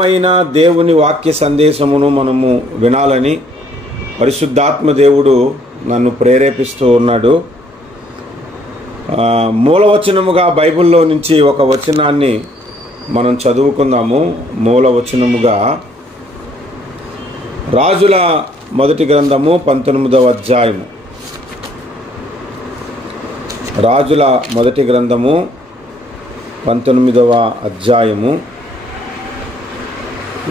మైన దేవుని వాక్య సందేశమును మనము వినాలని పరిశుద్ధాత్మ దేవుడు నన్ను ప్రేరేపిస్తూ ఉన్నాడు. మూలవచనముగా బైబిల్లో నుంచి ఒక వచనాన్ని మనం చదువుకుందాము. మూలవచనముగా రాజుల మొదటి గ్రంథము 19వ అధ్యాయము. రాజుల మొదటి గ్రంథము 19వ అధ్యాయము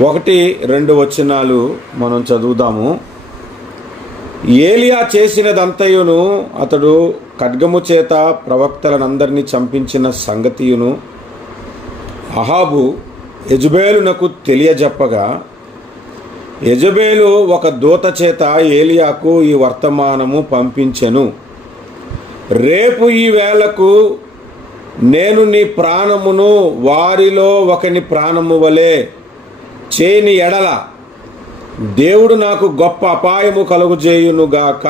1-2 వచనాలు మనం చదువుదాము. ఏలియా చేసినదంతయును, అతడు ఖడ్గము చేత ప్రవక్తలనందరినీ చంపించిన సంగతియును అహాబు యెజబేలునకు తెలియజెప్పగా, యెజబేలు ఒక దూత చేత ఏలియాకు ఈ వర్తమానము పంపించెను. రేపు ఈ వేళకు నేను నీ ప్రాణమును వారిలో ఒకని ప్రాణము వలె చేయని ఎడల దేవుడు నాకు గొప్ప అపాయము కలుగజేయునుగాక.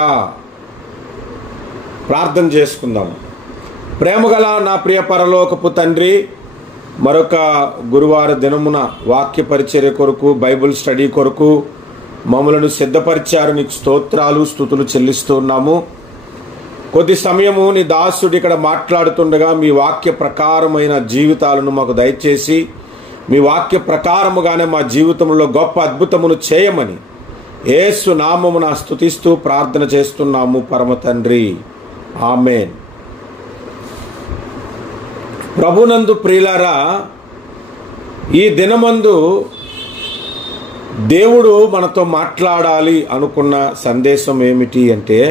ప్రార్థన చేసుకుందాము. ప్రేమగల నా ప్రియ పరలోకపు తండ్రి, మరొక గురువార దినమున వాక్య పరిచర్య కొరకు, బైబిల్ స్టడీ కొరకు మమ్మలను సిద్ధపరిచారు. నీకు స్తోత్రాలు, స్తుతులు చెల్లిస్తున్నాము. కొద్ది సమయము నీ దాసుడు ఇక్కడ మాట్లాడుతుండగా మీ వాక్య ప్రకారమైన జీవితాలను మాకు దయచేసి, మీ వాక్య ప్రకారముగానే మా జీవితంలో గొప్ప అద్భుతమును చేయమని యేసు నామమున స్తుతిస్తూ ప్రార్థన చేస్తున్నాము పరమ తండ్రి, ఆమేన్. ప్రభునందు ప్రియులారా, ఈ దినమందు దేవుడు మనతో మాట్లాడాలి అనుకున్న సందేశం ఏమిటి అంటే,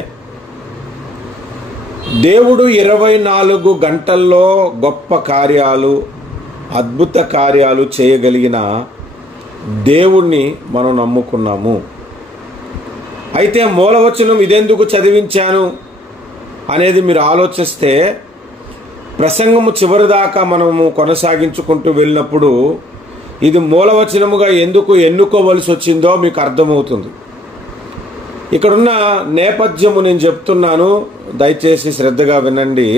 దేవుడు 24 గంటల్లో గొప్ప కార్యాలు, అద్భుత కార్యాలు చేయగలిగిన దేవుణ్ణి మనం నమ్ముకున్నాము. అయితే మూలవచనం ఇదెందుకు చదివించాను అనేది మీరు ఆలోచిస్తే, ప్రసంగము చివరి దాకా మనము కొనసాగించుకుంటూ వెళ్ళినప్పుడు ఇది మూలవచనముగా ఎందుకు ఎన్నుకోవలసి వచ్చిందో మీకు అర్థమవుతుంది. ఇక్కడున్న నేపథ్యము నేను చెప్తున్నాను, దయచేసి శ్రద్ధగా వినండి.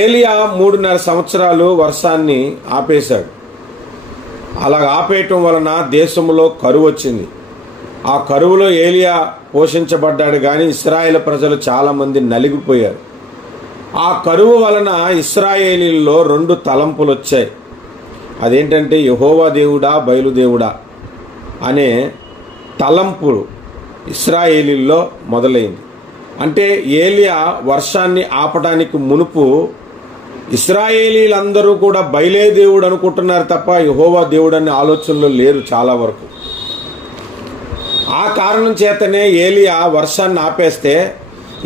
ఏలియా 3.5 సంవత్సరాలు వర్షాన్ని ఆపేశాడు. అలా ఆపేయటం వలన దేశంలో కరువు వచ్చింది. ఆ కరువులో ఏలియా పోషించబడ్డాడు, కానీ ఇశ్రాయేలు ప్రజలు చాలామంది నలిగిపోయారు. ఆ కరువు వలన ఇశ్రాయేలీల్లో 2 తలంపులు వచ్చాయి. అదేంటంటే యెహోవా దేవుడా, బయలుదేవుడా అనే తలంపు ఇశ్రాయేలీల్లో మొదలైంది. అంటే ఏలియా వర్షాన్ని ఆపడానికి మునుపు ఇశ్రాయేలీలందరూ కూడా బయలే దేవుడు అనుకుంటున్నారు తప్ప యెహోవా దేవుడు అనే ఆలోచనలో లేరు చాలా వరకు. ఆ కారణం చేతనే ఏలియా వర్షాన్ని ఆపేస్తే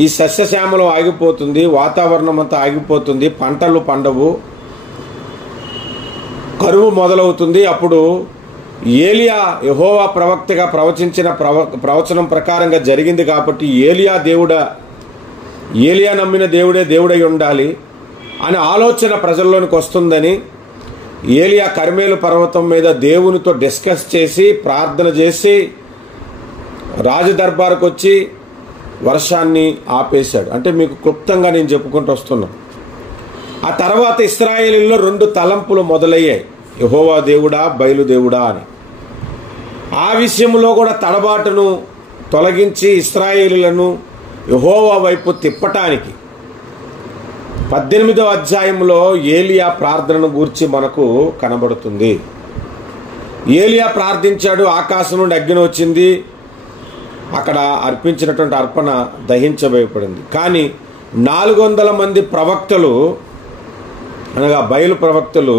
ఈ సస్యశ్యామలం ఆగిపోతుంది, వాతావరణం అంతా ఆగిపోతుంది, పంటలు పండవు, కరువు మొదలవుతుంది. అప్పుడు ఏలియా యెహోవా ప్రవక్తగా ప్రవచించిన ప్రవచనం ప్రకారంగా జరిగింది కాబట్టి ఏలియా నమ్మిన దేవుడే దేవుడై ఉండాలి అనే ఆలోచన ప్రజల్లోనికి వస్తుందని ఏలియా కర్మేలు పర్వతం మీద దేవునితో డిస్కస్ చేసి, ప్రార్థన చేసి రాజదర్బారుకు వచ్చి వర్షాన్ని ఆపేశాడు. అంటే మీకు క్లుప్తంగా నేను చెప్పుకుంటూ వస్తున్నా. ఆ తర్వాత ఇశ్రాయేలీల్లో 2 తలంపులు మొదలయ్యాయి, యెహోవా దేవుడా, బయలుదేవుడా అని. ఆ విషయంలో కూడా తడబాటును తొలగించి ఇశ్రాయేలీలను యెహోవా వైపు తిప్పటానికి 18వ అధ్యాయంలో ఏలియా ప్రార్థనను గూర్చి మనకు కనబడుతుంది. ఏలియా ప్రార్థించాడు, ఆకాశం నుండి అగ్ని వచ్చింది, అక్కడ అర్పించినటువంటి అర్పణ దహించబోయబడింది. కానీ 400 మంది ప్రవక్తలు, అనగా బయలు ప్రవక్తలు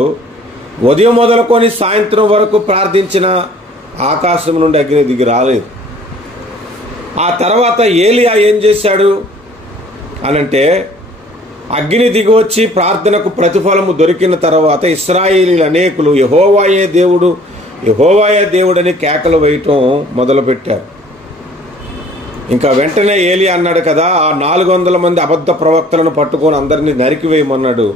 ఉదయం మొదలుకొని సాయంత్రం వరకు ప్రార్థించిన ఆకాశం నుండి అగ్ని దిగి రాలేదు. ఆ తర్వాత ఏలియా ఏం చేశాడు అనంటే, అగ్ని దిగి వచ్చి ప్రార్థనకు ప్రతిఫలము దొరికిన తర్వాత ఇశ్రాయేలీలు అనేకులు యెహోవాయే దేవుడు, యెహోవాయే దేవుడని కేకలు వేయటం మొదలుపెట్టారు. ఇంకా వెంటనే ఏలియా అన్నాడు కదా, ఆ 400 మంది అబద్ధ ప్రవక్తలను పట్టుకొని అందరినీ నరికివేయమన్నాడు.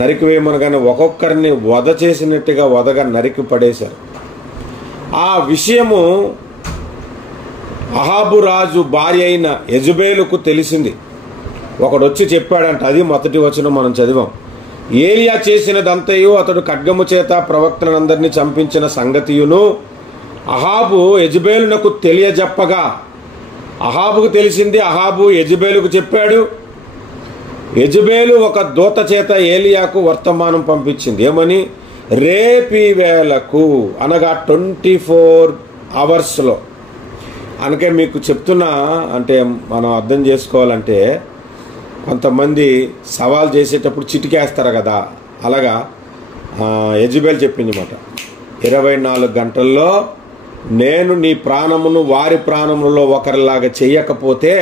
నరికివేయమనగానే ఒక్కొక్కరిని వధ చేసినట్టుగా వధగా నరికి పడేశారు. ఆ విషయము అహాబు రాజు భార్య అయిన యెజబేలుకు తెలిసింది. ఒకడు వచ్చి చెప్పాడంట, అది మొదటి వచనం మనం చదివాం. ఏలియా చేసినదంతయు, అతడు ఖడ్గము చేత ప్రవక్తలందరినీ చంపించిన సంగతియును అహాబు యెజెబెలునకు తెలియజెప్పగా, అహాబుకు తెలిసింది, అహాబు యెజెబెలుకు చెప్పాడు. యెజెబెలు ఒక దూత చేత ఏలియాకు వర్తమానం పంపించింది. ఏమని? రేపి వేళకు, అనగా 24 అవర్స్లో. అనకే మీకు చెప్తున్నా, అంటే మనం అర్థం చేసుకోవాలంటే, కొంతమంది సవాల్ చేసేటప్పుడు చిటికేస్తారు కదా, అలాగా యెజెబెలు చెప్పింది మాట, 24 గంటల్లో నేను నీ ప్రాణమును వారి ప్రాణములలో ఒకరిలాగా చెయ్యకపోతే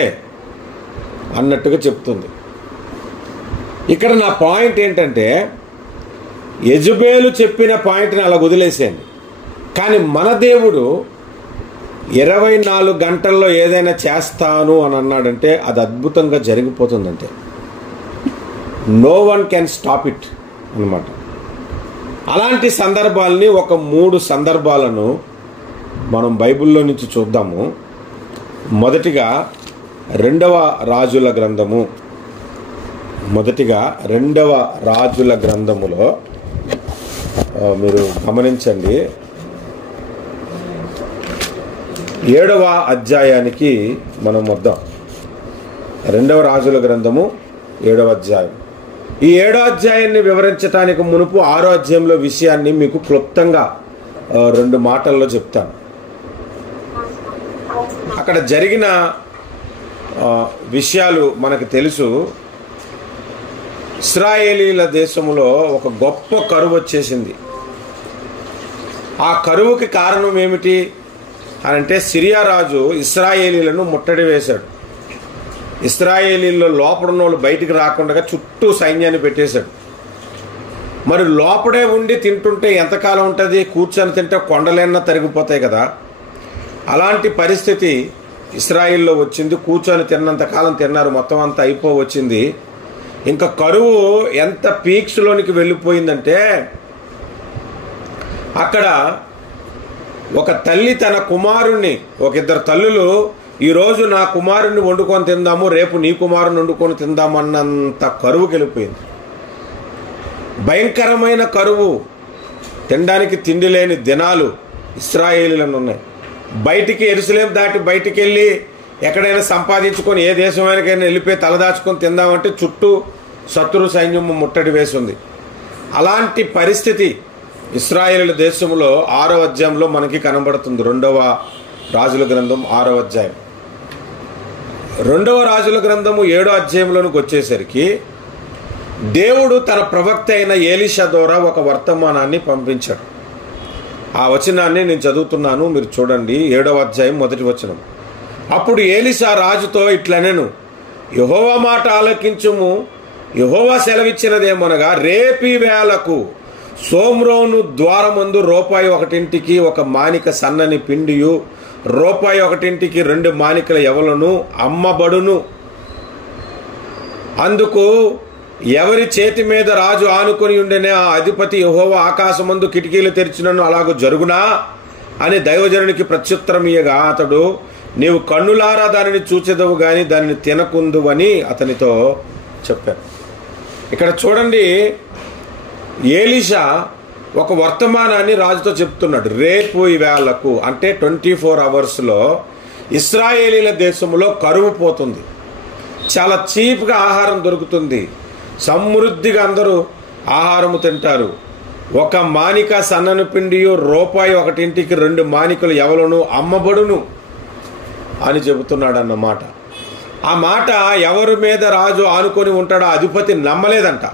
అన్నట్టుగా చెప్తుంది. ఇక్కడ నా పాయింట్ ఏంటంటే, యెజెబెలు చెప్పిన పాయింట్ని అలా వదిలేసేయండి. కానీ మన దేవుడు 24 గంటల్లో ఏదైనా చేస్తాను అని అన్నాడంటే అది అద్భుతంగా జరిగిపోతుందంటే no one can stop it అన్నమాట. అలాంటి సందర్భాలని ఒక 3 సందర్భాలను మనం బైబిల్లో నుంచి చూద్దాము. మొదటిగా 2వ రాజుల గ్రంథము, మొదటిగా 2వ రాజుల గ్రంథములో మీరు గమనించండి, 7వ అధ్యాయానికి మనం వద్దాం. 2వ రాజుల గ్రంథము 7వ అధ్యాయం. ఈ 7వ అధ్యాయాన్ని వివరించడానికి మునుపు 6వ అధ్యాయంలో విషయాన్ని మీకు క్లుప్తంగా 2 మాటల్లో చెప్తాను. అక్కడ జరిగిన విషయాలు మనకు తెలుసు. ఇశ్రాయేలీల దేశంలో ఒక గొప్ప కరువు వచ్చేసింది. ఆ కరువుకి కారణం ఏమిటి అని అంటే, సిరియా రాజు ఇశ్రాయేలీలను ముట్టడి వేశాడు. ఇశ్రాయేలీల్లో లోపడున్న వాళ్ళు బయటికి రాకుండా చుట్టూ సైన్యాన్ని పెట్టేశాడు. మరి లోపడే ఉండి తింటుంటే ఎంతకాలం ఉంటుంది? కూర్చొని తింటే కొండలేన్నా తరిగిపోతాయి కదా. అలాంటి పరిస్థితి ఇశ్రాయేల్లో వచ్చింది. కూర్చొని తిన్నంతకాలం తిన్నారు, మొత్తం అంతా అయిపోవచ్చింది. ఇంకా కరువు ఎంత పీక్స్లోనికి వెళ్ళిపోయిందంటే, అక్కడ ఒక తల్లి తన కుమారుణ్ణి, ఒక 2 తల్లులు, ఈరోజు నా కుమారుణ్ణి వండుకొని తిందాము, రేపు నీ కుమారుని వండుకొని తిందామన్నంత కరువుకి వెళ్ళిపోయింది. భయంకరమైన కరువు, తినడానికి తిండి లేని దినాలు ఇశ్రాయేలీలను ఉన్నాయి. బయటికి యెరూషలేం దాటి బయటికి వెళ్ళి ఎక్కడైనా సంపాదించుకొని ఏ దేశమైనా వెళ్ళిపోయి తలదాచుకొని తిందామంటే చుట్టూ శత్రు సైన్యం ముట్టడి వేసింది. అలాంటి పరిస్థితి ఇశ్రాయేలు దేశంలో 6వ అధ్యాయంలో మనకి కనబడుతుంది. 2వ రాజుల గ్రంథం 6వ అధ్యాయం. 2వ రాజుల గ్రంథము 7వ అధ్యాయంలోనికి వచ్చేసరికి దేవుడు తన ప్రవక్త అయిన ఎలీషా ద్వారా ఒక వర్తమానాన్ని పంపించాడు. ఆ వచనాన్ని నేను చదువుతున్నాను, మీరు చూడండి. 7వ అధ్యాయం 1వ వచనం. అప్పుడు ఎలీషా రాజుతో ఇట్లనెను, యెహోవా మాట ఆలకించుము. యెహోవా సెలవిచ్చినదేమనగా, రేపి వేళకు సోమ్రోను ద్వారమందు రూపాయి 1 ఒక మానిక సన్నని పిండియు, రూపాయి 1 2 మానికల ఎవలను అమ్మబడును. అందుకు ఎవరి చేతి మీద రాజు ఆనుకొని ఉండేనే ఆ అధిపతి యెహోవా ఆకాశమందు కిటికీలు తెరిచినను అలాగూ జరుగునా అని దైవజనునికి ప్రత్యుత్తరం ఇయ్యగా, అతడు, నీవు కన్నులారా దానిని చూచెదవు గాని దానిని తినకుందువని అతనితో చెప్పారు. ఇక్కడ చూడండి, ఎలీషా ఒక వర్తమానాన్ని రాజుతో చెప్తున్నాడు. రేపు ఈ వేళకు, అంటే 24 అవర్స్లో ఇశ్రాయేలీల దేశంలో కరువు పోతుంది. చాలా చీప్గా ఆహారం దొరుకుతుంది. సమృద్ధిగా అందరూ ఆహారము తింటారు. ఒక మానిక సన్నని పిండియు, రూపాయి 1 2 మానికలు ఎవలను అమ్మబడును అని చెబుతున్నాడు అన్నమాట. ఆ మాట ఎవరి మీద రాజు ఆనుకొని ఉంటాడో అధిపతి నమ్మలేదంట.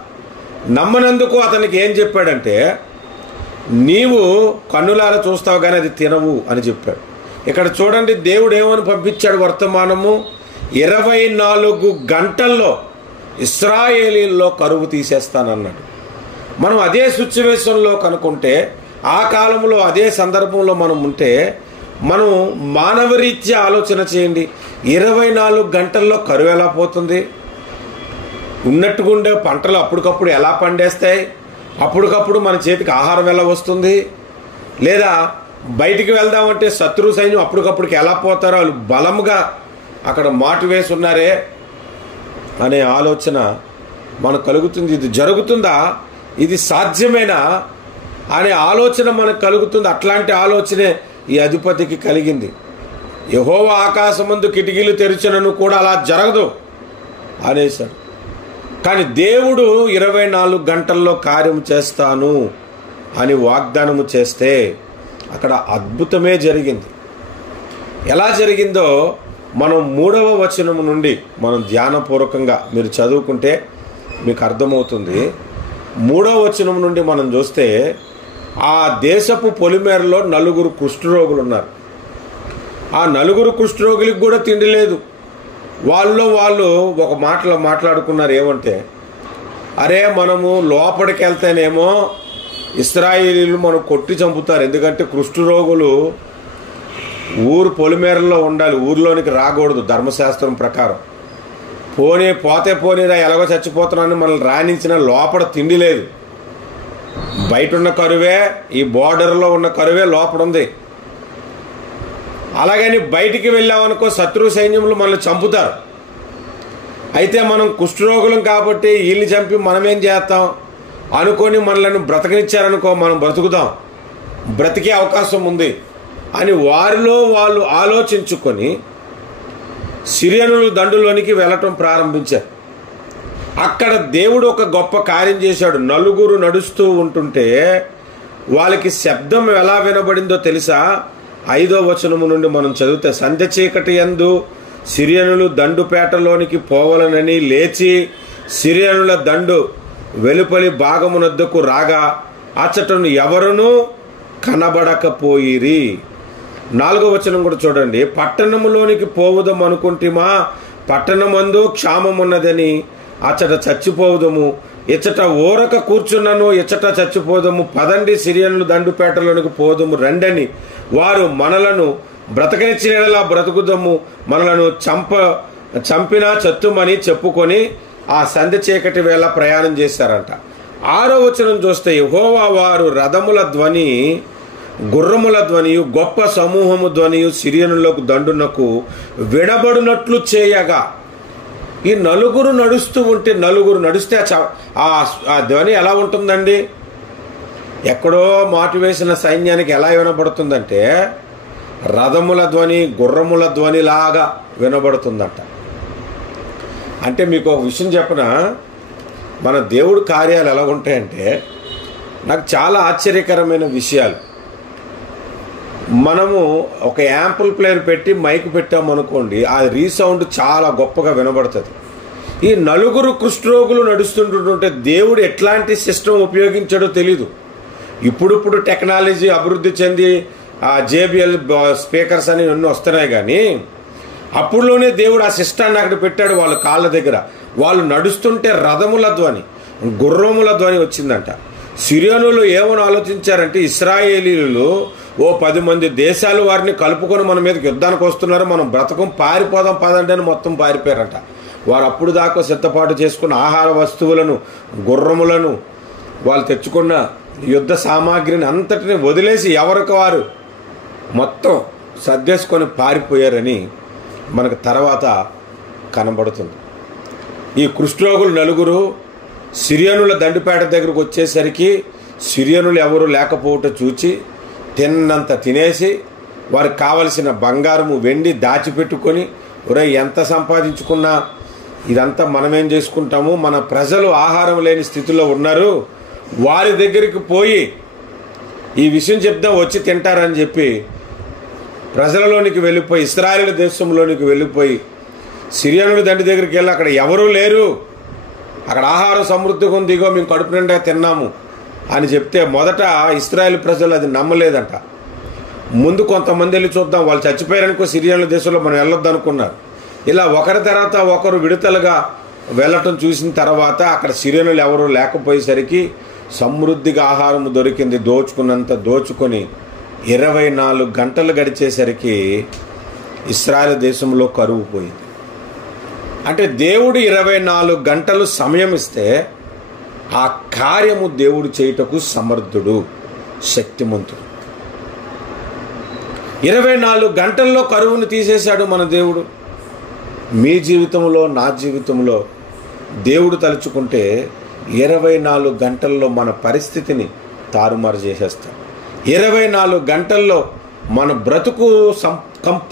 నమ్మనందుకు అతనికి ఏం చెప్పాడంటే, నీవు కన్నులారా చూస్తావు కానీ అది తినవు అని చెప్పాడు. ఇక్కడ చూడండి, దేవుడు ఏమని పంపించాడు వర్తమానము, 24 గంటల్లో ఇశ్రాయేలీల్లో కరువు తీసేస్తానన్నాడు. మనం అదే సిచ్యువేషన్లో కనుక్కుంటే, ఆ కాలంలో అదే సందర్భంలో మనం ఉంటే, మనం మానవరీత్యా ఆలోచన చేయండి. 24 గంటల్లో కరువు ఎలా పోతుంది? ఉన్నట్టుగుండే పంటలు అప్పటికప్పుడు ఎలా పండేస్తాయి? అప్పటికప్పుడు మన చేతికి ఆహారం ఎలా వస్తుంది? లేదా బయటికి వెళ్దామంటే శత్రు సైన్యం అప్పటికప్పుడుకి ఎలా పోతారో, వాళ్ళు బలంగా అక్కడ మాటు వేసి ఉన్నారే అనే ఆలోచన మనకు కలుగుతుంది. ఇది జరుగుతుందా, ఇది సాధ్యమేనా అనే ఆలోచన మనకు కలుగుతుంది. అట్లాంటి ఆలోచనే ఈ అధిపతికి కలిగింది. యెహోవా ఆకాశమందు కిటికీలు తెరిచినను కూడా అలా జరగదు అనేసాడు. కానీ దేవుడు 24 గంటల్లో కార్యం చేస్తాను అని వాగ్దానము చేస్తే అక్కడ అద్భుతమే జరిగింది. ఎలా జరిగిందో మనం 3వ వచనం నుండి మనం ధ్యానపూర్వకంగా మీరు చదువుకుంటే మీకు అర్థమవుతుంది. 3వ వచనం నుండి మనం చూస్తే ఆ దేశపు పొలిమేరలో 4 కుష్ఠరోగులు ఉన్నారు. ఆ 4 కుష్ఠరోగులకు కూడా తిండి లేదు. వాళ్ళు ఒక మాటలో మాట్లాడుకున్నారు. ఏమంటే, అరే మనము లోపలికి వెళ్తేనేమో ఇశ్రాయేలీయులు మనం కొట్టి చంపుతారు, ఎందుకంటే కుష్ఠరోగులు ఊరు పొలిమేరల్లో ఉండాలి, ఊర్లోనికి రాకూడదు ధర్మశాస్త్రం ప్రకారం. పోనీరా ఎలాగో చచ్చిపోతున్నాను మనల్ని రాణించిన లోపల తిండి లేదు. బయట ఉన్న కరువే, ఈ బోర్డర్లో ఉన్న కరువే లోపల ఉంది. అలాగని బయటికి వెళ్ళామనుకో శత్రు సైన్యములు మనల్ని చంపుతారు. అయితే మనం కుష్ఠరోగులం కాబట్టి వీళ్ళని చంపి మనమేం చేస్తాం అనుకొని మనల్ని బ్రతకనిచ్చారనుకో మనం బ్రతుకుతాం, బ్రతికే అవకాశం ఉంది అని వారిలో వాళ్ళు ఆలోచించుకొని సిరియనుల దండులోనికి వెళ్ళటం ప్రారంభించారు. అక్కడ దేవుడు ఒక గొప్ప కార్యం చేశాడు. 4 నడుస్తూ ఉంటుంటే వాళ్ళకి శబ్దం ఎలా వినబడిందో తెలుసా? 5వ వచనము నుండి మనం చదివితే, సంధ్య చీకటి యందు సిరియనులు దండుపేటలోనికి పోవలనని లేచి సిరియనుల దండు వెలుపలి భాగమునద్దకు రాగా అచ్చటను ఎవరునూ కనబడకపోయిరి. 4వ వచనం కూడా చూడండి. పట్టణములోనికి పోవుదాం అనుకుంటిమా, పట్టణమందు క్షామమున్నదని అచ్చట చచ్చిపోవుదము, ఇచ్చట ఊరక కూర్చున్నను ఇచ్చట చచ్చిపోదము, పదండి సిరియనులు దండుపేటలోనికి పోదుము రండని వారు మనలను బ్రతకనిచ్చినలా బ్రతుకుదము, మనలను చంపినా చత్తుమని చెప్పుకొని ఆ సంధ్య చీకటి వేళ ప్రయాణం చేశారంట. 6వ వచనం చూస్తే, యెహోవా వారు రథముల ధ్వని, గుర్రముల ధ్వనియు, గొప్ప సమూహము ధ్వనియు సిరియనులకు దండునకు వినబడినట్లు చేయగా. ఈ 4 నడుస్తూ ఉంటే, 4 నడిస్తే ఆ ధ్వని ఎలా ఉంటుందండి? ఎక్కడో మాటు వేసిన సైన్యానికి ఎలా వినబడుతుందంటే రథముల ధ్వని, గుర్రముల ధ్వని లాగా వినబడుతుందంట. అంటే మీకు ఒక విషయం చెప్పనా, మన దేవుడి కార్యాలు ఎలా ఉంటాయంటే నాకు చాలా ఆశ్చర్యకరమైన విషయాలు. మనము ఒక యాంపుల్ ప్లేయర్ పెట్టి మైక్ పెట్టామనుకోండి, ఆ రీసౌండ్ చాలా గొప్పగా వినబడుతుంది. ఈ 4 కుష్ఠరోగులు నడుస్తుంటుంటే దేవుడు ఎట్లాంటి సిస్టమ్ ఉపయోగించాడో తెలీదు. ఇప్పుడు టెక్నాలజీ అభివృద్ధి చెంది JBL స్పీకర్స్ అని ఎన్నో వస్తున్నాయి, కానీ అప్పుడులోనే దేవుడు ఆ సిస్టాన్ని అక్కడ పెట్టాడు వాళ్ళ కాళ్ళ దగ్గర. వాళ్ళు నడుస్తుంటే రథముల ధ్వని, గుర్రముల ధ్వని వచ్చిందంట. సిరియనులు ఏమని ఆలోచించారంటే, ఇశ్రాయేలీలు 10 మంది దేశాలు వారిని కలుపుకొని మన మీదకి యుద్ధానికి వస్తున్నారు, మనం బ్రతకం పారిపోదాం పదండి అని మొత్తం పారిపోయారంట. వారు అప్పుడు దాకా సిద్ధపాటు చేసుకున్న ఆహార వస్తువులను, గుర్రములను, వాళ్ళు తెచ్చుకున్న యుద్ధ సామాగ్రిని అంతటిని వదిలేసి ఎవరికి వారు మొత్తం సర్దేసుకొని పారిపోయారని మనకు తర్వాత కనబడుతుంది. ఈ కుష్ఠరోగులు 4 సిరియనుల దండుపేట దగ్గరకు వచ్చేసరికి సిరియనులు ఎవరు లేకపోవటం చూచి తిన్నంత తినేసి వారికి కావలసిన బంగారము వెండి దాచిపెట్టుకొని, ఒరే ఎంత సంపాదించుకున్నా ఇదంతా మనమేం చేసుకుంటాము, మన ప్రజలు ఆహారం లేని స్థితిలో ఉన్నారు, వారి దగ్గరికి పోయి ఈ విషయం చెప్దాం వచ్చి తింటారని చెప్పి ప్రజలలోనికి వెళ్ళిపోయి ఇశ్రాయేలు దేశంలోనికి వెళ్ళిపోయి సిరియనుల దండి దగ్గరికి వెళ్ళి అక్కడ ఎవరూ లేరు, అక్కడ ఆహారం సమృద్ధిగా ఉంది, ఇగో మేము కడుపు నిండా తిన్నాము అని చెప్తే మొదట ఇశ్రాయేలు ప్రజలు అది నమ్మలేదంట. ముందు కొంతమంది వెళ్ళి చూద్దాం, వాళ్ళు చచ్చిపోయారనుకో సిరియనుల దేశంలో మనం వెళ్ళొద్దు అనుకున్నారు. ఇలా ఒకరి తర్వాత ఒకరు విడతలుగా వెళ్ళటం చూసిన తర్వాత అక్కడ సిరియనులు ఎవరు లేకపోయేసరికి సమృద్ధిగా ఆహారం దొరికింది. దోచుకున్నంత దోచుకొని 24 గంటలు గడిచేసరికి ఇశ్రాయేలు దేశంలో కరువు పోయింది. అంటే దేవుడు 24 గంటలు సమయం ఇస్తే ఆ కార్యము దేవుడు చేయుటకు సమర్థుడు, శక్తిమంతుడు. 24 గంటల్లో కరువును తీసేశాడు మన దేవుడు. మీ జీవితంలో, నా జీవితంలో దేవుడు తలుచుకుంటే 24 గంటల్లో మన పరిస్థితిని తారుమారు చేసేస్తాడు. 24 గంటల్లో మన బ్రతుకు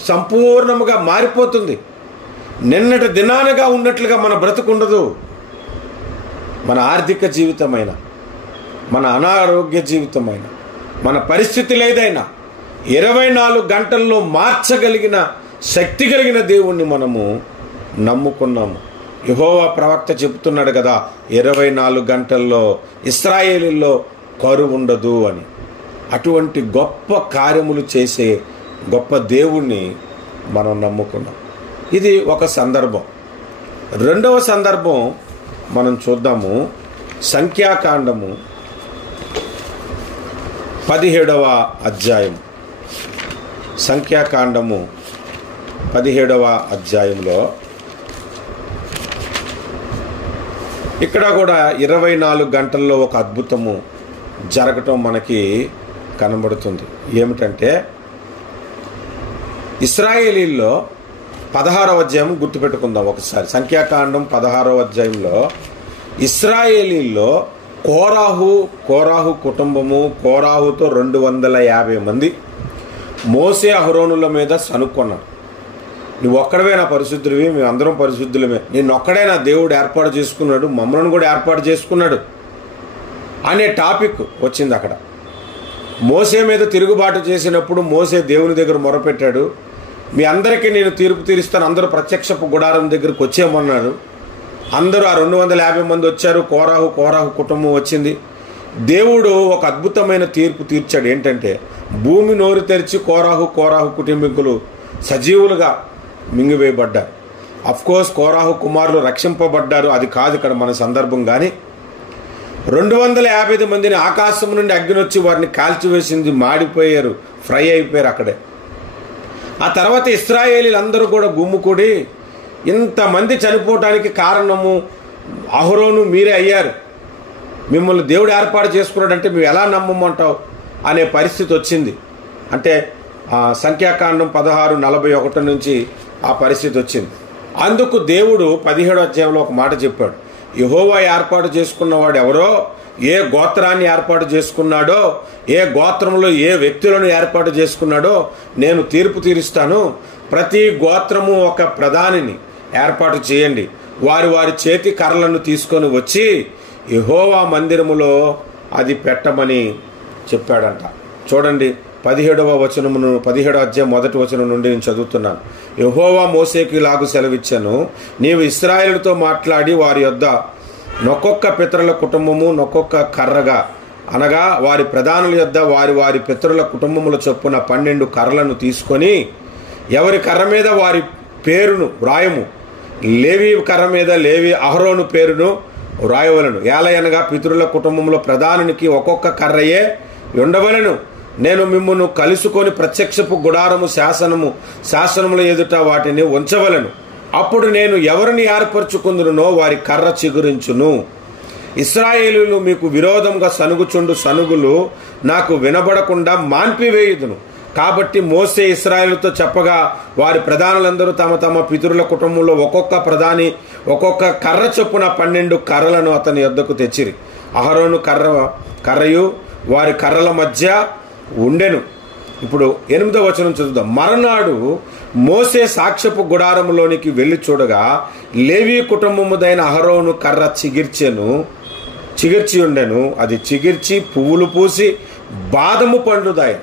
సంపూర్ణముగా మారిపోతుంది. నిన్నటి దినానగా ఉన్నట్లుగా మన బ్రతుకు ఉండదు. మన ఆర్థిక జీవితమైన, మన అనారోగ్య జీవితమైన, మన పరిస్థితులు ఏదైనా 24 గంటల్లో మార్చగలిగిన శక్తి కలిగిన దేవుణ్ణి మనము నమ్ముకున్నాము. యెహోవా ప్రవక్త చెబుతున్నాడు కదా, 24 గంటల్లో ఇశ్రాయేలీల్లో కరువు ఉండదు అని. అటువంటి గొప్ప కార్యములు చేసే గొప్ప దేవుణ్ణి మనం నమ్ముకున్నాం. ఇది ఒక సందర్భం. రెండవ సందర్భం మనం చూద్దాము. సంఖ్యాకాండము 17వ అధ్యాయం. సంఖ్యాకాండము 17వ అధ్యాయంలో ఇక్కడ కూడా 24 గంటల్లో ఒక అద్భుతము జరగటం మనకి కనబడుతుంది. ఏమిటంటే, ఇశ్రాయేలీల్లో 16వ అధ్యాయం గుర్తుపెట్టుకుందాం ఒకసారి. సంఖ్యాకాండం 16వ అధ్యాయంలో ఇశ్రాయేలీల్లో కోరాహు కుటుంబము, కోరాహుతో 250 మంది మోసే అహరోనుల మీద సనుక్కున్నారు. నువ్వు ఒక్కడవే నా పరిశుద్ధుడివి, మేము అందరం పరిశుద్ధులమే, నిన్నొక్కడే నా దేవుడు ఏర్పాటు చేసుకున్నాడు, మమ్మల్ని కూడా ఏర్పాటు చేసుకున్నాడు అనే టాపిక్ వచ్చింది అక్కడ. మోసే మీద తిరుగుబాటు చేసినప్పుడు మోసే దేవుని దగ్గర మొరపెట్టాడు, మీ అందరికీ నేను తీర్పు తీరుస్తాను, అందరూ ప్రత్యక్షపు గుడారం దగ్గరకు వచ్చేయమన్నాడు. అందరూ ఆ 250 మంది వచ్చారు. కోరాహు కుటుంబం వచ్చింది. దేవుడు ఒక అద్భుతమైన తీర్పు తీర్చాడు. ఏంటంటే, భూమి నోరు తెరిచి కోరాహు కుటుంబీకులు సజీవులుగా మింగివేయబడ్డారు. అఫ్కోర్స్ కోరాహు కుమారులు రక్షింపబడ్డారు, అది కాదు ఇక్కడ మన సందర్భం. కానీ 250 మందిని ఆకాశం నుండి అగ్ని వచ్చి వారిని కాల్చివేసింది, మాడిపోయారు, ఫ్రై అయిపోయారు అక్కడే. ఆ తర్వాత ఇశ్రాయేలీలందరూ కూడా గుమ్ముకూడి, ఇంతమంది చనిపోవటానికి కారణము అహరోను మీరే అయ్యారు, మిమ్మల్ని దేవుడు ఏర్పాటు చేసుకున్నాడంటే మేము ఎలా నమ్మమంటావు అనే పరిస్థితి వచ్చింది. అంటే సంఖ్యాకాండం 16:41 నుంచి ఆ పరిస్థితి వచ్చింది. అందుకు దేవుడు 17వ అధ్యాయంలో ఒక మాట చెప్పాడు. యెహోవా ఏర్పాటు చేసుకున్నవాడు ఎవరో, ఏ గోత్రాన్ని ఏర్పాటు చేసుకున్నాడో, ఏ గోత్రంలో ఏ వ్యక్తులను ఏర్పాటు చేసుకున్నాడో నేను తీర్పు తీరుస్తాను. ప్రతి గోత్రము ఒక ప్రధానిని ఏర్పాటు చేయండి, వారి చేతి కర్రలను తీసుకొని వచ్చి యెహోవా మందిరములో అది పెట్టమని చెప్పాడంట. చూడండి 17వ అధ్యాయం 1వ వచనం నుండి నేను చదువుతున్నాను. యెహోవా మోసేకి ఇలాగు సెలవిచ్చాను, నీవు ఇశ్రాయేలుతో మాట్లాడి వారి యొద్ద నొక్కొక్క పితరుల కుటుంబము నొక్కొక్క కర్రగా, అనగా వారి ప్రధానుల యొద్ద వారి పితరుల కుటుంబముల చొప్పున 12 కర్రలను తీసుకొని ఎవరి కర్ర మీద వారి పేరును వ్రాయము. లేవి కర్ర మీద లేవి అహరోను పేరును వ్రాయవలను. ఏలయనగా పితరుల కుటుంబంలో ప్రధానునికి ఒక్కొక్క కర్రయే ఉండవలను. నేను మిమ్మును కలుసుకొని ప్రత్యక్షపు గుడారము శాసనముల ఎదుట వాటిని ఉంచవలను. అప్పుడు నేను ఎవరిని ఏర్పరచుకుందునో వారి కర్ర చిగురించును. ఇశ్రాయేలీయులు మీకు విరోధంగా సనుగుచుండు సనుగులు నాకు వినబడకుండా మాన్పివేయుదును. కాబట్టి మోసే ఇశ్రాయేలుతో చెప్పగా వారి ప్రధానులందరూ తమ తమ పితరుల కుటుంబంలో ఒక్కొక్క ప్రధాని ఒక్కొక్క కర్ర చొప్పున 12 కర్రలను అతని యొద్దకు తెచ్చిరి. అహరోను కర్రయు వారి కర్రల మధ్య ఉండెను. ఇప్పుడు 8వ వచనం చదువుదాం. మరనాడు మోసే సాక్ష్యపు గుడారములోనికి వెళ్ళి చూడగా లేవి కుటుంబముదైన అహరోను కర్ర చిగిర్చి ఉండెను. అది చిగిర్చి పువ్వులు పూసి బాదము పండుదాయ.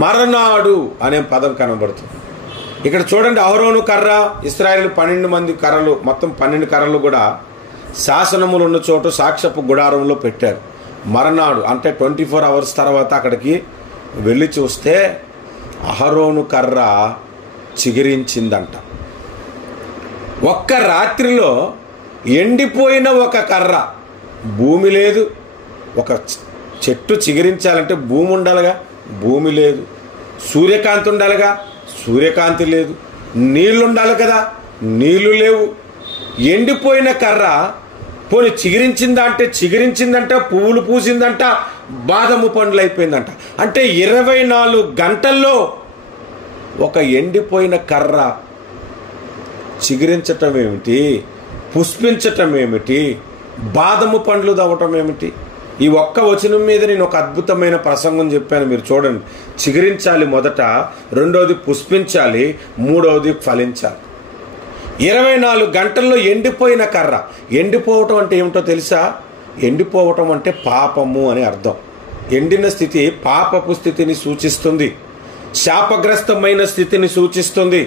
మరనాడు అనే పదం కనబడుతుంది ఇక్కడ. చూడండి, అహరోను కర్ర, ఇశ్రాయేలు 12 మంది కర్రలు, మొత్తం 12 కర్రలు కూడా శాసనములు ఉన్న చోటు సాక్ష్యపు గుడారంలో పెట్టారు. మరనాడు అంటే 24 అవర్స్ తర్వాత అక్కడికి వెళ్ళి చూస్తే అహరోను కర్ర చిగిరించిందంట. ఒక్క రాత్రిలో ఎండిపోయిన ఒక కర్ర, భూమి లేదు. ఒక చెట్టు చిగిరించాలంటే భూమి ఉండాలిగా, భూమి లేదు. సూర్యకాంతి ఉండాలిగా, సూర్యకాంతి లేదు. నీళ్లు ఉండాలి కదా, నీళ్లు లేవు. ఎండిపోయిన కర్ర పోనీ చిగిరించిందంట, పువ్వులు పూసిందంట, బాదము పండ్లు అయిపోయిందంట. అంటే 24 గంటల్లో ఒక ఎండిపోయిన కర్ర చిగిరించటం ఏమిటి, పుష్పించటం ఏమిటి, బాదము పండ్లు తవ్వటం ఏమిటి? ఈ ఒక్క వచనం మీద నేను ఒక అద్భుతమైన ప్రసంగం చెప్పాను, మీరు చూడండి. చిగురించాలి మొదట, రెండవది పుష్పించాలి, మూడవది ఫలించాలి. 24 గంటల్లో ఎండిపోయిన కర్ర. ఎండిపోవటం అంటే ఏమిటో తెలుసా? ఎండిపోవటం అంటే పాపము అని అర్థం. ఎండిన స్థితి పాపపు స్థితిని సూచిస్తుంది, శాపగ్రస్తమైన స్థితిని సూచిస్తుంది.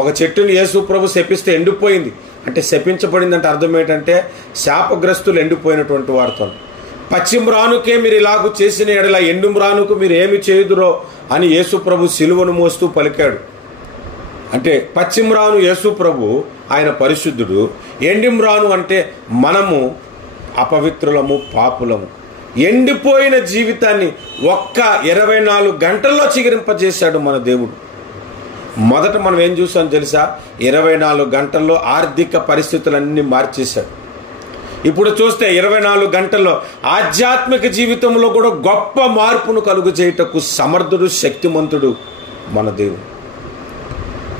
ఒక చెట్టుని యేసు ప్రభు శపిస్తే ఎండిపోయింది అంటే, శపించబడింది అంటే అర్థం ఏంటంటే శాపగ్రస్తులు ఎండిపోయినటువంటి వారితో. పచ్చిమ్రానుకే మీరు ఇలాగూ చేసిన ఎడల ఎండుమ్రానుకు మీరు ఏమి చేయుదురో అని యేసు ప్రభు సిలువను మోస్తూ పలికాడు. అంటే పచ్చిమ్రాను యేసు ప్రభు, ఆయన పరిశుద్ధుడు. ఎండిమ్రాను అంటే మనము అపవిత్రులము, పాపులము. ఎండిపోయిన జీవితాన్ని ఒక్క 24 గంటల్లో చిగురింపజేశాడు మన దేవుడు. మొదట మనం ఏం చూసాం తెలుసా? 24 గంటల్లో ఆర్థిక పరిస్థితులన్నీ మార్చేశాడు. ఇప్పుడు చూస్తే 24 గంటల్లో ఆధ్యాత్మిక జీవితంలో కూడా గొప్ప మార్పును కలుగు చేయుటకు సమర్థుడు, శక్తిమంతుడు మన దేవుడు.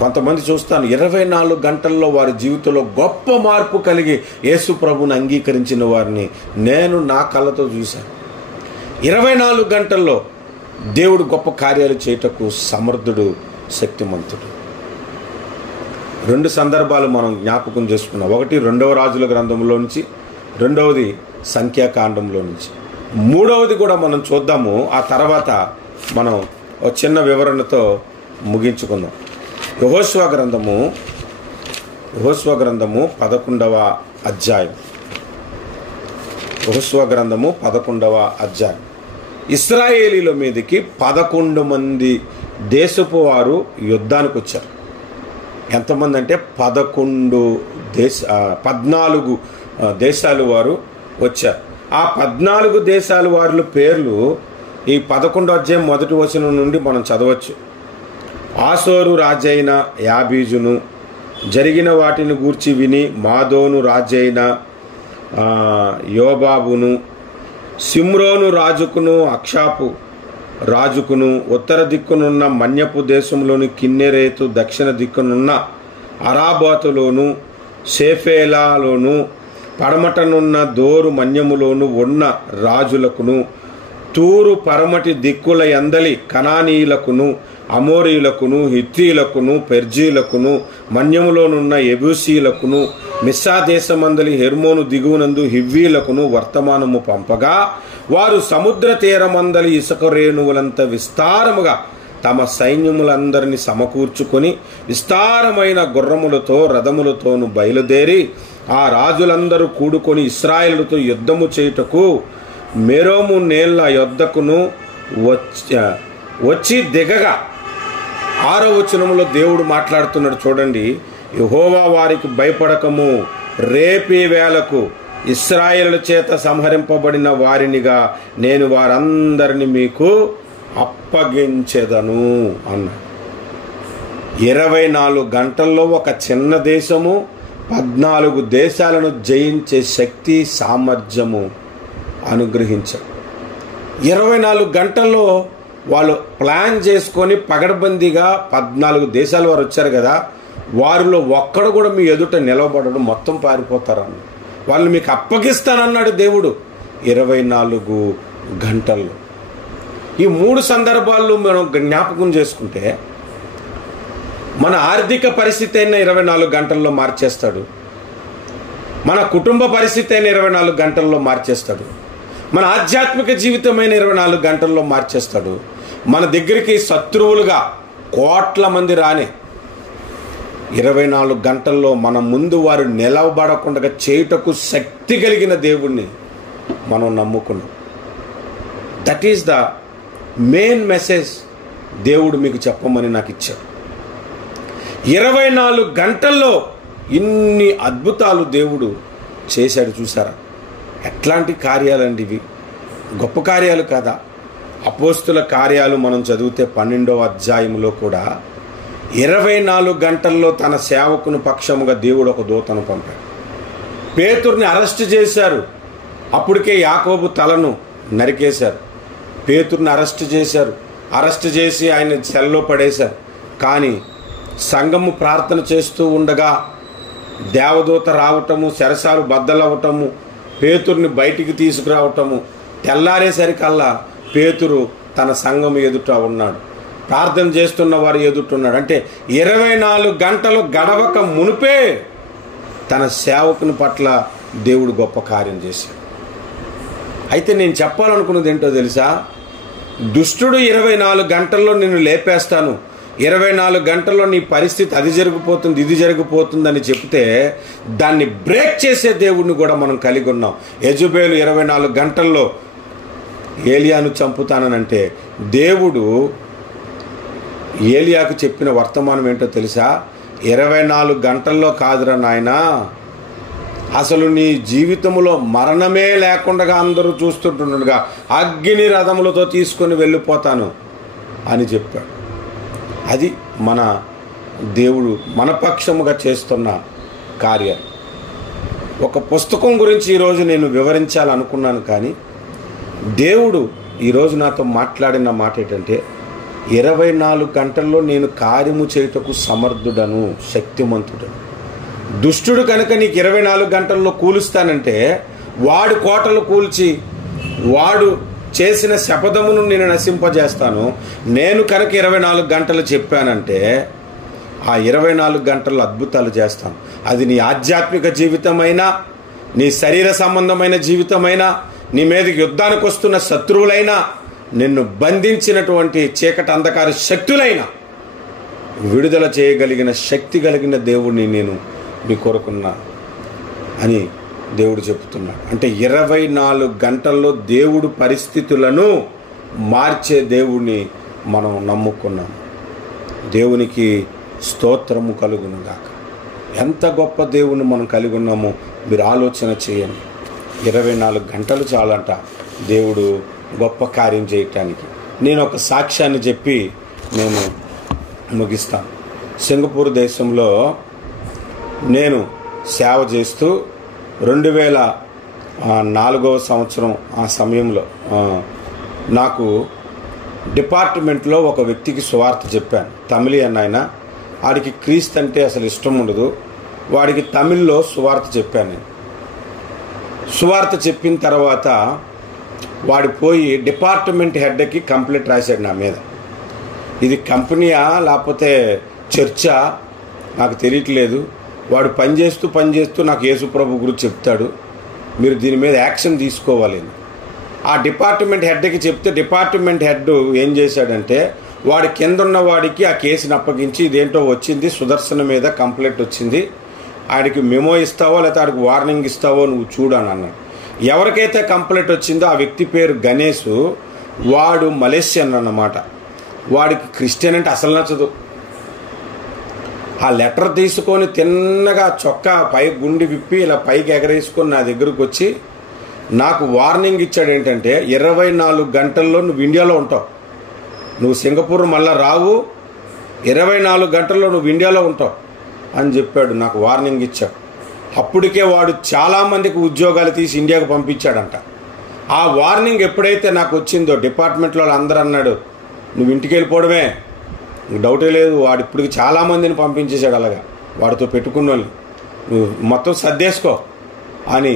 కొంతమంది చూస్తాను 24 గంటల్లో వారి జీవితంలో గొప్ప మార్పు కలిగి యేసు ప్రభుని అంగీకరించిన వారిని నేను నా కళ్ళతో చూశాను. 24 గంటల్లో దేవుడు గొప్ప కార్యాలు చేయుటకు సమర్థుడు, శక్తిమంతుడు. 2 సందర్భాలు మనం జ్ఞాపకం చేసుకున్నాం. ఒకటి 2వ రాజుల గ్రంథంలో నుంచి, రెండవది సంఖ్యాకాండంలో నుంచి. మూడవది కూడా మనం చూద్దాము, ఆ తర్వాత మనం ఒక చిన్న వివరణతో ముగించుకుందాం. యెహోషువ గ్రంథము 11వ అధ్యాయం. యెహోషువ గ్రంథము 11వ అధ్యాయం. ఇశ్రాయేలీల మీదకి 11 మంది దేశపు వారు యుద్ధానికి వచ్చారు. ఎంతమంది అంటే 14 దేశాలు వారు వచ్చారు. ఆ 14 దేశాల వారి పేర్లు ఈ 11వ అధ్యాయం 1వ వచనం నుండి మనం చదవచ్చు. ఆసోరు రాజైన యాబీజును, జరిగిన వాటిని గూర్చి విని మాదోను రాజైన యోబాబును, సిమ్రోను రాజుకును, అక్షాపు రాజుకును, ఉత్తర దిక్కునున్న మన్యపు దేశంలోని కిన్నెరేతు, దక్షిణ దిక్కునున్న అరాబాతులోను, షేఫేలాలోను, పడమటనున్న దోరు మన్యములోను ఉన్న రాజులకును, తూరు పరమటి దిక్కుల యందలి కనానీయులకును, అమోరీయులకును, హిత్తీయులకును, పెర్జీయులకును, మన్యములోనున్న ఎబూసీయులకును, మిస్సా దేశమందలి హెర్మోను దిగువనందు హివ్వీలకును వర్తమానము పంపగా, వారు సముద్ర తీరమందలి ఇసుక రేణువులంత విస్తారముగా తమ సైన్యములందరినీ సమకూర్చుకొని విస్తారమైన గుర్రములతో రథములతోను బయలుదేరి ఆ రాజులందరూ కూడుకొని ఇశ్రాయేలుతో యుద్ధము చేయుటకు మెరోము నేళ్ల యొద్దకును వచ్చి దిగగా, 6వ వచనంలో దేవుడు మాట్లాడుతున్నాడు చూడండి. యెహోవా వారికి భయపడకము, రేపీ వేళకు ఇశ్రాయేలు చేత సంహరింపబడిన వారినిగా నేను వారందరినీ మీకు అప్పగించెదను అన్నాడు. 24 గంటల్లో ఒక చిన్న దేశము 14 దేశాలను జయించే శక్తి, సామర్థ్యము అనుగ్రహించాడు. 24 గంటల్లో వాళ్ళు ప్లాన్ చేసుకొని పగడబందీగా 14 దేశాల వారు వచ్చారు కదా, వారిలో ఒక్కడు కూడా మీ ఎదుట నిలబడడం, మొత్తం పారిపోతారన్న. వాళ్ళు మీకు అప్పగిస్తానన్నాడు దేవుడు 24 గంటల్లో. ఈ 3 సందర్భాల్లో మనం జ్ఞాపకం చేసుకుంటే మన ఆర్థిక పరిస్థితి అయినా 24 గంటల్లో మార్చేస్తాడు, మన కుటుంబ పరిస్థితి అయినా 24 గంటల్లో మార్చేస్తాడు, మన ఆధ్యాత్మిక జీవితమైన 24 గంటల్లో మార్చేస్తాడు. మన దగ్గరికి శత్రువులుగా కోట్ల మంది రానే 24 గంటల్లో మన ముందు వారు నిలవబడకుండా చేయుటకు శక్తి కలిగిన దేవుణ్ణి మనం నమ్ముకున్నాం. That is the main message దేవుడు మీకు చెప్పమని నాకు ఇచ్చాడు. 24 గంటల్లో ఇన్ని అద్భుతాలు దేవుడు చేశాడు. చూసారా ఎట్లాంటి కార్యాలండి ఇవి? గొప్ప కార్యాలు కదా. అపోస్తుల కార్యాలు మనం చదివితే 12వ అధ్యాయంలో కూడా 24 గంటల్లో తన సేవకుని పక్షముగా దేవుడు ఒక దూతను పంపాడు. పేతురుని అరెస్ట్ చేశారు. అప్పటికే యాకోబు తలను నరికేశారు. పేతురుని అరెస్ట్ చేశారు. అరెస్ట్ చేసి ఆయన సెల్లో పడేశారు. కానీ సంఘము ప్రార్థన చేస్తూ ఉండగా దేవదూత రావటము, చెరసాలు బద్దలవ్వటము, పేతురుని బయటికి తీసుకురావటము. తెల్లారేసరికల్లా పేతురు తన సంఘం ఎదుట ఉన్నాడు, ప్రార్థన చేస్తున్న వారు ఎదుటున్నాడు. అంటే 24 గంటలు గడవక మునిపే తన సేవకుని పట్ల దేవుడు గొప్ప కార్యం చేశాడు. అయితే నేను చెప్పాలనుకున్నది ఏంటో తెలుసా? దుష్టుడు 24 గంటల్లో నిన్ను లేపేస్తాను, 24 గంటల్లో నీ పరిస్థితి అది జరిగిపోతుంది ఇది జరిగిపోతుంది అని చెప్తే దాన్ని బ్రేక్ చేసే దేవుడిని కూడా మనం కలిగి ఉన్నాం. యెజబెలు 24 గంటల్లో ఏలియాను చంపుతానంటే దేవుడు ఏలియాకు చెప్పిన వర్తమానం ఏంటో తెలుసా? 24 గంటల్లో కాదురా నాయనా, అసలు నీ జీవితంలో మరణమే లేకుండా అందరూ చూస్తుంటుండగా అగ్ని రథములతో తీసుకొని వెళ్ళిపోతాను అని చెప్పాడు. అది మన దేవుడు మన పక్షముగా చేస్తున్న కార్యం. ఒక పుస్తకం గురించి ఈరోజు నేను వివరించాలనుకున్నాను, కానీ దేవుడు ఈరోజు నాతో మాట్లాడిన మాట ఏంటంటే 24 గంటల్లో నేను కార్యము చేయుటకు సమర్థుడను, శక్తిమంతుడను. దుష్టుడు కనుక నీకు 24 గంటల్లో కూలుస్తానంటే వాడు కోటలు కూల్చి వాడు చేసిన శపథమును నేను నశింపజేస్తాను. నేను కనుక 24 గంటలు చెప్పానంటే ఆ 24 గంటల్లో అద్భుతాలు చేస్తాను. అది నీ ఆధ్యాత్మిక జీవితమైనా, నీ శరీర సంబంధమైన జీవితమైనా, నీ మీదకి యుద్ధానికి వస్తున్న శత్రువులైనా, నిన్ను బంధించినటువంటి చీకటి అంధకార శక్తులైనా విడుదల చేయగలిగిన శక్తి కలిగిన దేవుడిని నేను నీ కొరకున్నా అని దేవుడు చెప్తున్నాడు. అంటే 24 గంటల్లో దేవుడు పరిస్థితులను మార్చే దేవుడిని మనం నమ్ముకున్నాం. దేవునికి స్తోత్రము కలుగునుగాక. ఎంత గొప్ప దేవుని మనం కలిగి ఉన్నామో మీరు ఆలోచన చేయండి. 24 గంటలు చాలంట దేవుడు గొప్ప కార్యం చేయటానికి. నేను ఒక సాక్ష్యాన్ని చెప్పి నేను ముగిస్తాను. సింగపూర్ దేశంలో నేను సేవ చేస్తూ 2004వ సంవత్సరం ఆ సమయంలో నాకు డిపార్ట్మెంట్లో ఒక వ్యక్తికి సువార్త చెప్పాను. తమిళియన్ ఆయన, వాడికి క్రీస్తు అంటే అసలు ఇష్టం ఉండదు. వాడికి తమిళ్లో సువార్త చెప్పాను నేను. సువార్త చెప్పిన తర్వాత వాడు పోయి డిపార్ట్మెంట్ హెడ్కి కంప్లైంట్ రాశాడు నా మీద. ఇది కంపెనీయా లేకపోతే చర్చా నాకు తెలియట్లేదు. వాడు పనిచేస్తూ నాకు యేసుప్రభు గురించి చెప్తాడు, మీరు దీని మీద యాక్షన్ తీసుకోవాలి. ఆ డిపార్ట్మెంట్ హెడ్కి చెప్తే డిపార్ట్మెంట్ హెడ్ ఏం చేశాడంటే వాడి కింద ఉన్న వాడికి ఆ కేసుని అప్పగించి ఇదేంటో వచ్చింది, సుదర్శన మీద కంప్లైంట్ వచ్చింది, ఆడికి మెమో ఇస్తావో లేకపోతే ఆడికి వార్నింగ్ ఇస్తావో నువ్వు చూడని అన్నాడు. ఎవరికైతే కంప్లైంట్ వచ్చిందో ఆ వ్యక్తి పేరు గణేష్. వాడు మలేషియన్ అన్నమాట. వాడికి క్రిస్టియన్ అంటే అసలు నచ్చదు. ఆ లెటర్ తీసుకొని తిన్నగా చొక్కా పై గుండి విప్పి ఇలా పైకి ఎగరేసుకొని నా దగ్గరకు వచ్చి నాకు వార్నింగ్ ఇచ్చాడు. ఏంటంటే 24 గంటల్లో నువ్వు ఇండియాలో ఉంటావు, నువ్వు సింగపూర్ మళ్ళా రావు, 24 గంటల్లో నువ్వు ఇండియాలో ఉంటావు అని చెప్పాడు. నాకు వార్నింగ్ ఇచ్చాడు. అప్పటికే వాడు చాలామందికి ఉద్యోగాలు తీసి ఇండియాకు పంపించాడంట. ఆ వార్నింగ్ ఎప్పుడైతే నాకు వచ్చిందో డిపార్ట్మెంట్లో అందరూ అన్నాడు, నువ్వు ఇంటికి వెళ్ళిపోవడమే, డౌటే లేదు. వాడు ఇప్పటికి చాలామందిని పంపించేశాడు. అలాగా వాడితో పెట్టుకున్న వాళ్ళు నువ్వు మొత్తం సర్దేసుకో అని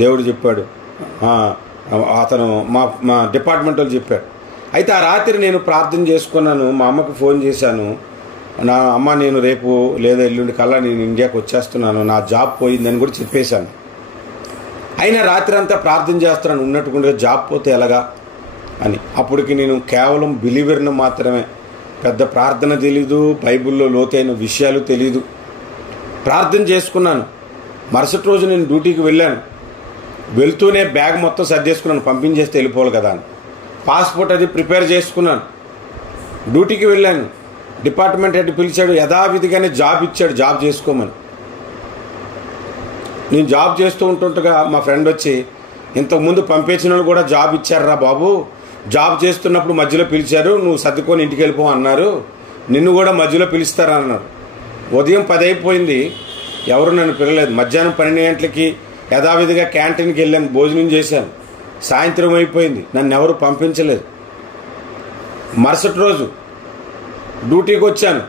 దేవుడు చెప్పాడు. అతను మా డిపార్ట్మెంట్ వాళ్ళు చెప్పాడు. అయితే ఆ రాత్రి నేను ప్రార్థన చేసుకున్నాను. మా అమ్మకు ఫోన్ చేశాను. నా అమ్మ నేను రేపు లేదా ఎల్లుండి కల్లా నేను ఇండియాకి వచ్చేస్తున్నాను, నా జాబ్ పోయిందని కూడా చెప్పేశాను. అయినా రాత్రి అంతా ప్రార్థన చేస్తున్నాను, ఉన్నట్టుగా జాబ్ పోతే ఎలాగా అని. అప్పటికి నేను కేవలం బిలీవర్ను మాత్రమే, పెద్ద ప్రార్థన తెలీదు, బైబిల్లో లోతైన విషయాలు తెలీదు. ప్రార్థన చేసుకున్నాను. మరుసటి రోజు నేను డ్యూటీకి వెళ్ళాను. వెళ్తూనే బ్యాగ్ మొత్తం సర్దేసుకున్నాను, పంపించేస్తే వెళ్ళిపోవాలి కదా అని. పాస్పోర్ట్ అది ప్రిపేర్ చేసుకున్నాను. డ్యూటీకి వెళ్ళాను. డిపార్ట్మెంట్ హెడ్ పిలిచాడు, యథావిధిగానే జాబ్ ఇచ్చాడు, జాబ్ చేసుకోమని. నేను జాబ్ చేస్తూ ఉంటుండగా మా ఫ్రెండ్ వచ్చి, ఇంతకుముందు పంపించిన వాళ్ళు కూడా జాబ్ ఇచ్చారా బాబు, జాబ్ చేస్తున్నప్పుడు మధ్యలో పిలిచారు, నువ్వు సర్దుకొని ఇంటికి వెళ్ళిపో అన్నారు, నిన్ను కూడా మధ్యలో పిలుస్తారా అన్నారు. ఉదయం 10 అయిపోయింది, ఎవరు నన్ను పిలలేదు. మధ్యాహ్నం 12 గంటలకి యథావిధిగా క్యాంటీన్కి వెళ్ళాను, భోజనం చేశాను. సాయంత్రం అయిపోయింది, నన్ను ఎవరు పంపించలేదు. మరుసటి రోజు డ్యూటీకి వచ్చాను,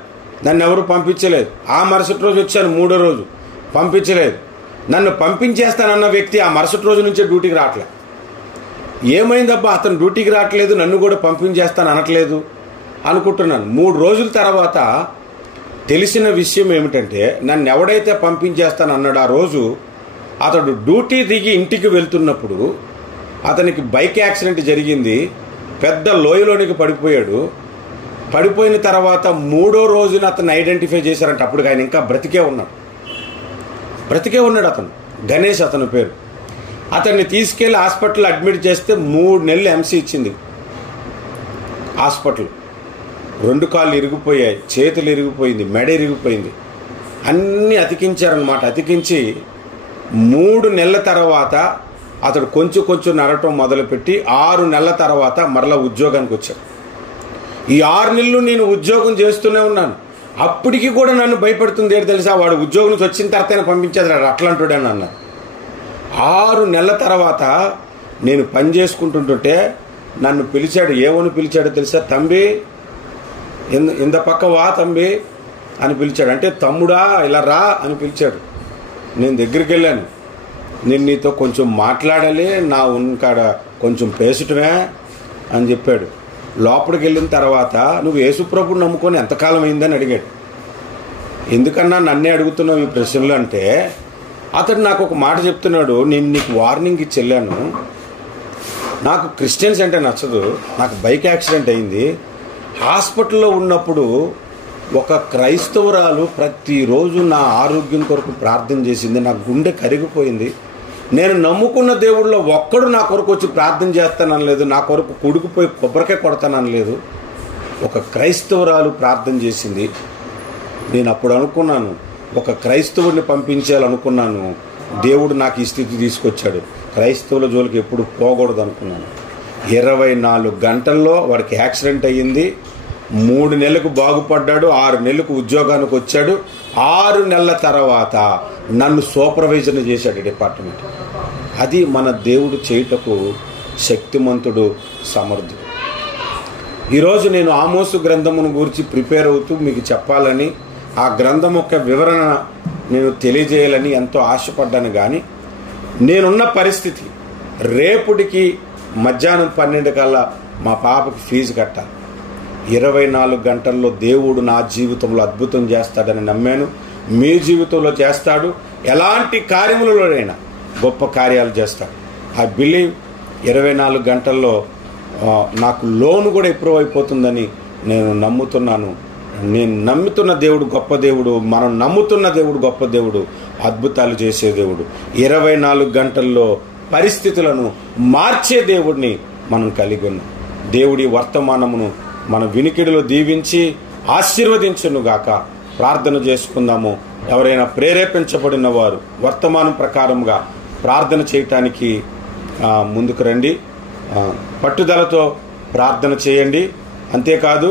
నన్ను ఎవరు పంపించలేదు. ఆ మరుసటి రోజు వచ్చాను, 3వ రోజు పంపించలేదు. నన్ను పంపించేస్తానన్న వ్యక్తి ఆ మరుసటి రోజు నుంచే డ్యూటీకి రావట్లేదు. ఏమైందబ్బా, అతను డ్యూటీకి రావట్లేదు, నన్ను కూడా పంపించేస్తాను అనట్లేదు అనుకుంటున్నాను. 3 రోజుల తర్వాత తెలిసిన విషయం ఏమిటంటే, నన్ను ఎవడైతే పంపించేస్తానన్నాడు ఆ రోజు అతడు డ్యూటీ దిగి ఇంటికి వెళ్తున్నప్పుడు అతనికి బైక్ యాక్సిడెంట్ జరిగింది. పెద్ద లోయలోనికి పడిపోయాడు. పడిపోయిన తర్వాత 3వ రోజున అతను ఐడెంటిఫై చేశారంట. అప్పుడు ఆయన ఇంకా బ్రతికే ఉన్నాడు. అతను గణేష్ అతని పేరు. అతన్ని తీసుకెళ్లి హాస్పిటల్ అడ్మిట్ చేస్తే 3 నెలలు ఎంసీ ఇచ్చింది హాస్పిటల్. 2 కాళ్ళు ఇరిగిపోయాయి, చేతులు ఇరిగిపోయింది, మెడ ఇరిగిపోయింది, అన్నీ అతికించారనమాట. అతికించి 3 నెలల తర్వాత అతడు కొంచెం నడవటం మొదలుపెట్టి 6 నెలల తర్వాత మరలా ఉద్యోగానికి వచ్చాడు. ఈ 6 నెలలు నేను ఉద్యోగం చేస్తూనే ఉన్నాను. అప్పటికి కూడా నన్ను భయపడుతుంది ఏంటి తెలుసా, వాడు ఉద్యోగం నుంచి వచ్చిన తర్వాత పంపించేది అట్లాంటాడని అన్నారు. 6 నెలల తర్వాత నేను పని చేసుకుంటుంటే నన్ను పిలిచాడు. ఏమని పిలిచాడో తెలుసా, తంబి ఇంత పక్క వా తంబి అని పిలిచాడు. అంటే తమ్ముడా ఇలా రా అని పిలిచాడు. నేను దగ్గరికి వెళ్ళాను. నేను నీతో కొంచెం మాట్లాడాలి, నా ఉన్నకాడ కొంచెం పేసటమే అని చెప్పాడు. లోపలికి వెళ్ళిన తర్వాత నువ్వు యేసుప్రభుని నమ్ముకొని ఎంతకాలం అయిందని అడిగాడు. ఎందుకన్నా నన్నే అడుగుతున్నావు ఈ ప్రశ్నలు అంటే, అతడు నాకు ఒక మాట చెప్తున్నాడు. నేను నీకు వార్నింగ్ ఇచ్చి వెళ్ళాను, నాకు క్రిస్టియన్స్ అంటే నచ్చదు, నాకు బైక్ యాక్సిడెంట్ అయింది, హాస్పిటల్లో ఉన్నప్పుడు ఒక క్రైస్తవురాలు ప్రతిరోజు నా ఆరోగ్యం కొరకు ప్రార్థన చేసింది, నా గుండె కరిగిపోయింది. నేను నమ్ముకున్న దేవుళ్ళలో ఒక్కడు నా కొరకు వచ్చి ప్రార్థన చేస్తాననలేదు, నా కొరకు కుడుకుపోయి కొబ్బరికాయ కొడతాననలేదు. ఒక క్రైస్తవురాలు ప్రార్థన చేసింది. నేను అప్పుడు అనుకున్నాను, ఒక క్రైస్తవుడిని పంపించాలనుకున్నాను, దేవుడు నాకు ఈ స్థితి తీసుకొచ్చాడు, క్రైస్తవుల జోలికి ఎప్పుడు పోకూడదు అనుకున్నాను. 24 గంటల్లో వాడికి యాక్సిడెంట్ అయ్యింది. 3 నెలలకు బాగుపడ్డాడు, 6 నెలలకు ఉద్యోగానికి వచ్చాడు. 6 నెలల తర్వాత నన్ను సూపర్వైజర్ చేశాడు డిపార్ట్మెంట్. అది మన దేవుడు చేయుటకు శక్తిమంతుడు, సమర్థుడు. ఈరోజు నేను ఆమోసు గ్రంథమును గురించి ప్రిపేర్ అవుతూ మీకు చెప్పాలని, ఆ గ్రంథం యొక్క వివరణ నేను తెలియజేయాలని ఎంతో ఆశపడ్డాను. కానీ నేనున్న పరిస్థితి, రేపుడికి మధ్యాహ్నం 12 కల్లా మా పాపకి ఫీజు కట్టాలి. 24 గంటల్లో దేవుడు నా జీవితంలో అద్భుతం చేస్తాడని నమ్మాను. మీ జీవితంలో చేస్తాడు. ఎలాంటి కార్యములలోనైనా గొప్ప కార్యాలు చేస్తాడు. ఐ బిలీవ్ 24 గంటల్లో నాకు లోను కూడా అప్రూవ్ అయిపోతుందని నేను నమ్ముతున్నాను. నేను నమ్ముతున్న దేవుడు గొప్ప దేవుడు, మనం నమ్ముతున్న దేవుడు గొప్ప దేవుడు, అద్భుతాలు చేసే దేవుడు. 24 గంటల్లో పరిస్థితులను మార్చే దేవుడిని మనం కలిగి ఉన్నాం. దేవుడి వర్తమానమును మన వినికిడిలో దీవించి ఆశీర్వదించునుగాక. ప్రార్థన చేసుకుందాము. ఎవరైనా ప్రేరేపించబడిన వారు వర్తమానం ప్రకారంగా ప్రార్థన చేయటానికి ముందుకు రండి. పట్టుదలతో ప్రార్థన చేయండి. అంతేకాదు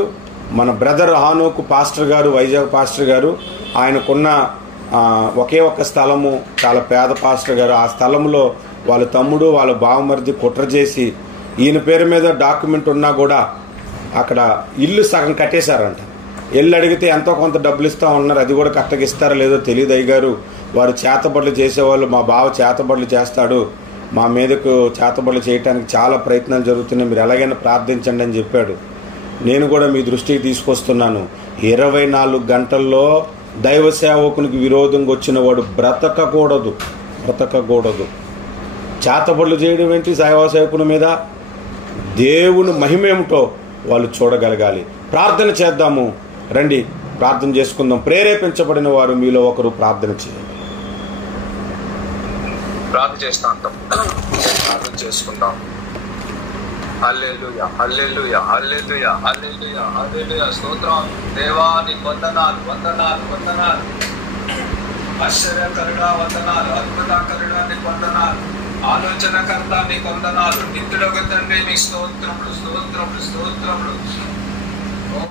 మన బ్రదర్ హానోకు పాస్టర్ గారు, వైజాగ్ పాస్టర్ గారు, ఆయనకున్న ఒకే ఒక్క స్థలము, చాలా పేద పాస్టర్ గారు. ఆ స్థలంలో వాళ్ళ తమ్ముడు వాళ్ళ బావమరిది కుట్ర చేసి ఈయన పేరు మీద డాక్యుమెంట్ ఉన్నా కూడా అక్కడ ఇల్లు సగం కట్టేశారంట. ఇల్లు అడిగితే ఎంతో కొంత డబ్బులు ఇస్తా ఉన్నారు, అది కూడా కరెక్ట్గా ఇస్తారో లేదో తెలియదు అయ్యగారు. వారు చేతబడులు చేసేవాళ్ళు, మా బావ చేతబడులు చేస్తాడు, మా మీదకు చేతబడులు చేయడానికి చాలా ప్రయత్నాలు జరుగుతున్నాయి, మీరు ఎలాగైనా ప్రార్థించండి అని చెప్పాడు. నేను కూడా మీ దృష్టికి తీసుకొస్తున్నాను. 24 గంటల్లో దైవ సేవకునికి విరోధంగా వచ్చిన వాడు బ్రతకకూడదు. చేతబడులు చేయడం ఏంటి దైవ సేవకుని మీద? దేవుని మహిమేమిటో వాళ్ళు చూడగలగాలి. ప్రార్థన చేద్దాము రండి, ప్రార్థన చేసుకుందాం. ప్రేరేపించబడిన వారు మీలో ఒకరు ప్రార్థన చేయండి. ప్రార్థన చేసుకుందాం. హల్లెలూయా, హల్లెలూయా, హల్లెలూయా, హల్లెలూయా, హల్లెలూయా. స్తోత్రం దేవా, నీకు వందనాలు, వందనాలు, వందనాలు. ఆశ్చర్యకరుడా వందనాలు, అద్భుతకరుడా నీకు వందనాలు, ఆలోచనకర్త నీకు వందనాలు, నిత్యుడొక తండ్రి నీకు స్తోత్రములు, స్తోత్రములు, స్తోత్రములు.